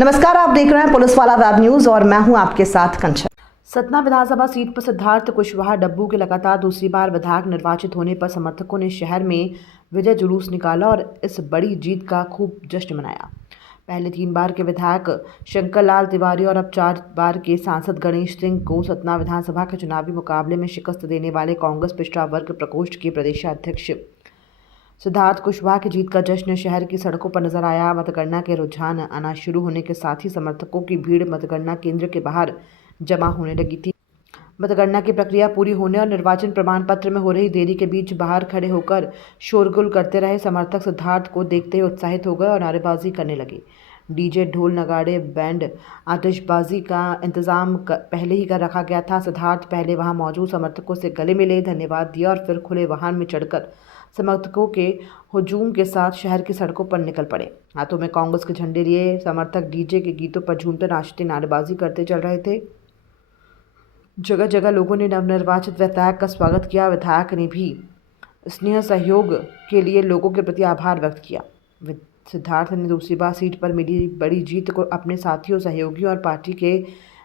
नमस्कार, आप देख रहे हैं पुलिस वाला वेब न्यूज और मैं हूं आपके साथ कंचन। सतना विधानसभा सीट पर सिद्धार्थ कुशवाहा डब्बू के लगातार दूसरी बार विधायक निर्वाचित होने पर समर्थकों ने शहर में विजय जुलूस निकाला और इस बड़ी जीत का खूब जश्न मनाया। पहले 3 बार के विधायक शंकर लाल तिवारी और अब 4 बार के सांसद गणेश सिंह को सतना विधानसभा के चुनावी मुकाबले में शिकस्त देने वाले कांग्रेस पिछड़ा वर्ग प्रकोष्ठ के प्रदेशाध्यक्ष सिद्धार्थ कुशवाहा की जीत का जश्न शहर की सड़कों पर नजर आया। मतगणना के रुझान आना शुरू होने के साथ ही समर्थकों की भीड़ मतगणना केंद्र के बाहर जमा होने लगी थी। मतगणना की प्रक्रिया पूरी होने और निर्वाचन प्रमाण पत्र में हो रही देरी के बीच बाहर खड़े होकर शोरगुल करते रहे समर्थक सिद्धार्थ को देखते ही उत्साहित हो गए और नारेबाजी करने लगे। डीजे, ढोल, नगाड़े, बैंड, आतिशबाजी का इंतजाम पहले ही कर रखा गया था। सिद्धार्थ पहले वहां मौजूद समर्थकों से गले मिले, धन्यवाद दिया और फिर खुले वाहन में चढ़कर समर्थकों के हुजूम के साथ शहर की सड़कों पर निकल पड़े। हाथों में कांग्रेस के झंडे लिए समर्थक डीजे के गीतों पर झूमते, नाचते, नारेबाजी करते चल रहे थे। जगह जगह लोगों ने नवनिर्वाचित विधायक का स्वागत किया। विधायक ने भी स्नेह सहयोग के लिए लोगों के प्रति आभार व्यक्त किया। सिद्धार्थ ने दूसरी बार सीट पर मिली बड़ी जीत को अपने साथियों, सहयोगियों और पार्टी के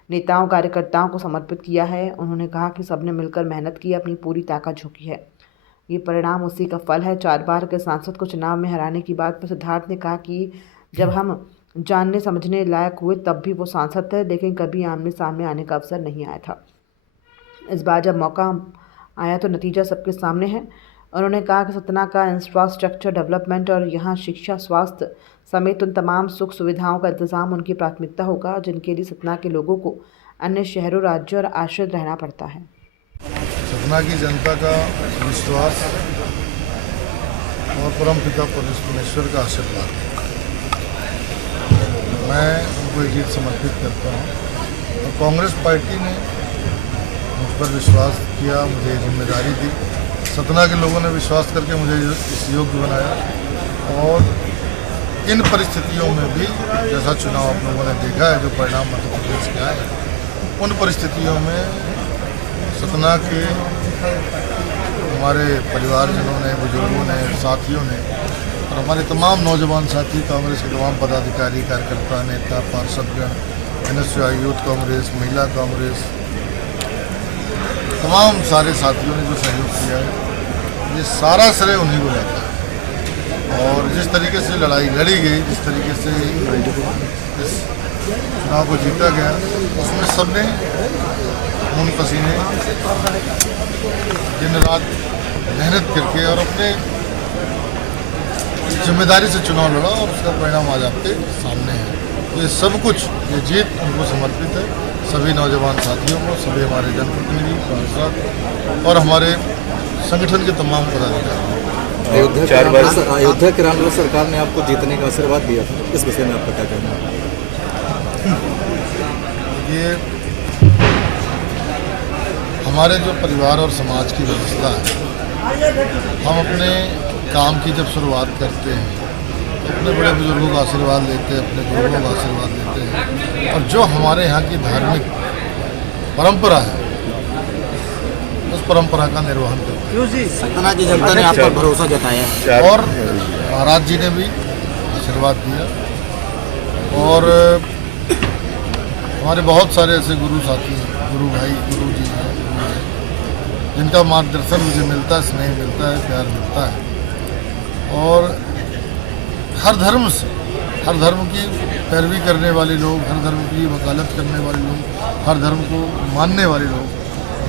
नेताओं, कार्यकर्ताओं को समर्पित किया है। उन्होंने कहा कि सबने मिलकर मेहनत की, अपनी पूरी ताकत झोंकी है। ये परिणाम उसी का फल है। 4 बार के सांसद को चुनाव में हराने की बात पर सिद्धार्थ ने कहा कि जब हम जानने समझने लायक हुए तब भी वो सांसद थे, लेकिन कभी आमने सामने आने का अवसर नहीं आया था। इस बार जब मौका आया तो नतीजा सबके सामने है। उन्होंने कहा कि सतना का इंफ्रास्ट्रक्चर डेवलपमेंट और यहाँ शिक्षा, स्वास्थ्य समेत उन तमाम सुख सुविधाओं का इंतजाम उनकी प्राथमिकता होगा जिनके लिए सतना के लोगों को अन्य शहरों, राज्यों और आश्रित रहना पड़ता है। सतना की जनता का विश्वास और परमपिता परमेश्वर का आशीर्वाद, मैं उनको ये जीत समर्पित करता हूँ। और कांग्रेस पार्टी ने मुझ पर विश्वास किया, मुझे जिम्मेदारी दी। सतना के लोगों ने विश्वास करके मुझे इस योग्य बनाया और इन परिस्थितियों में भी, जैसा चुनाव आप लोगों ने देखा है, जो परिणाम मध्य प्रदेश के आए, उन परिस्थितियों में सतना के हमारे परिवारजनों ने, बुजुर्गों ने, साथियों ने और हमारे तमाम नौजवान साथी, कांग्रेस के तमाम पदाधिकारी, कार्यकर्ता, नेता, पार्षदगण, NSY यूथ कांग्रेस, महिला कांग्रेस, तमाम सारे साथियों ने जो सहयोग किया है, ये सारा श्रेय उन्हीं को जाता है। और जिस तरीके से लड़ाई लड़ी गई, जिस तरीके से इस चुनाव को जीता गया, उसमें सबने खून पसीने, दिन रात मेहनत करके और अपने जिम्मेदारी से चुनाव लड़ा और उसका परिणाम आज आपके सामने है। तो ये सब कुछ, ये जीत उनको समर्पित है, सभी नौजवान साथियों को, सभी हमारे जनप्रतिनिधि, सांसद और हमारे संगठन के तमाम पदाधिकारी। अयोध्या के राम सरकार ने आपको जीतने का आशीर्वाद दिया था, इस विषय में आपका क्या कहना है? ये हमारे जो परिवार और समाज की व्यवस्था है, हम अपने काम की जब शुरुआत करते हैं तो अपने बड़े बुजुर्गों का आशीर्वाद लेते हैं, अपने गुरुओं का आशीर्वाद लेते हैं और जो हमारे यहाँ की धार्मिक परंपरा है उस परंपरा का निर्वहन करते हैं। सतना की जनता ने आप पर भरोसा जताया और महाराज जी ने भी आशीर्वाद दिया और हमारे बहुत सारे ऐसे गुरु साथी हैं, गुरु भाई, गुरु जी हैं, जिनका मार्गदर्शन मुझे मिलता है, स्नेह मिलता है, प्यार मिलता है। और हर धर्म से, हर धर्म की पैरवी करने वाले लोग, हर धर्म की वकालत करने वाले लोग, हर धर्म को मानने वाले लोग,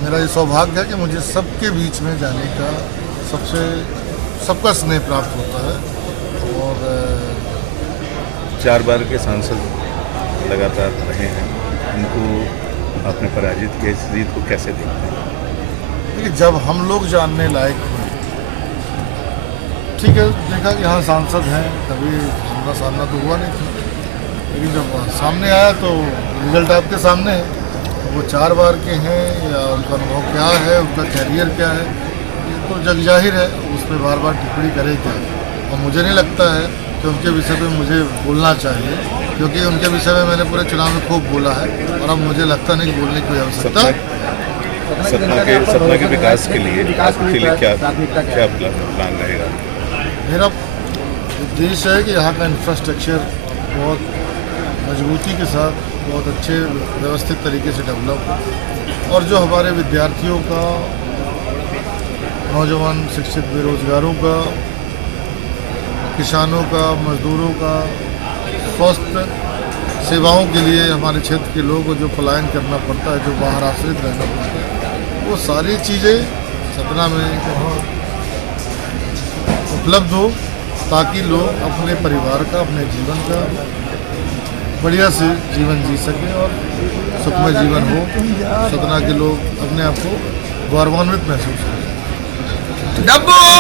मेरा ये सौभाग्य है कि मुझे सबके बीच में जाने का सबका स्नेह प्राप्त होता है। और 4 बार के सांसद लगातार रहे हैं, उनको आपने पराजित किया, इस जीत को कैसे देखते हैं? देखिए, जब हम लोग जानने लायक हुए, ठीक है, देखा कि हाँ सांसद हैं, तभी हमारा सामना तो हुआ नहीं था, लेकिन जब सामने आया तो रिजल्ट आपके सामने है। वो 4 बार के हैं या उनका अनुभव क्या है, उनका कैरियर क्या है, ये तो जग जाहिर है, उस पर बार बार टिप्पणी करे क्या। और मुझे नहीं लगता है कि उनके विषय पे मुझे बोलना चाहिए, क्योंकि उनके विषय में मैंने पूरे चुनाव में खूब बोला है और अब मुझे लगता नहीं बोलने की कोई आवश्यकता। सतना के विकास के लिए क्या प्लान रहेगा? मेरा उद्देश्य है कि यहाँ का इंफ्रास्ट्रक्चर बहुत मजबूती के साथ बहुत अच्छे व्यवस्थित तरीके से डेवलप हो और जो हमारे विद्यार्थियों का, नौजवान शिक्षित बेरोजगारों का, किसानों का, मजदूरों का, स्वास्थ्य सेवाओं के लिए हमारे क्षेत्र के लोगों को जो पलायन करना पड़ता है, जो बाहर आश्रित रहना पड़ता है, वो सारी चीज़ें सतना में उपलब्ध हो ताकि लोग अपने परिवार का, अपने जीवन का बढ़िया से जीवन जी सकें और सुखमय जीवन हो। सतना के लोग अपने आप को गौरवान्वित महसूस करें।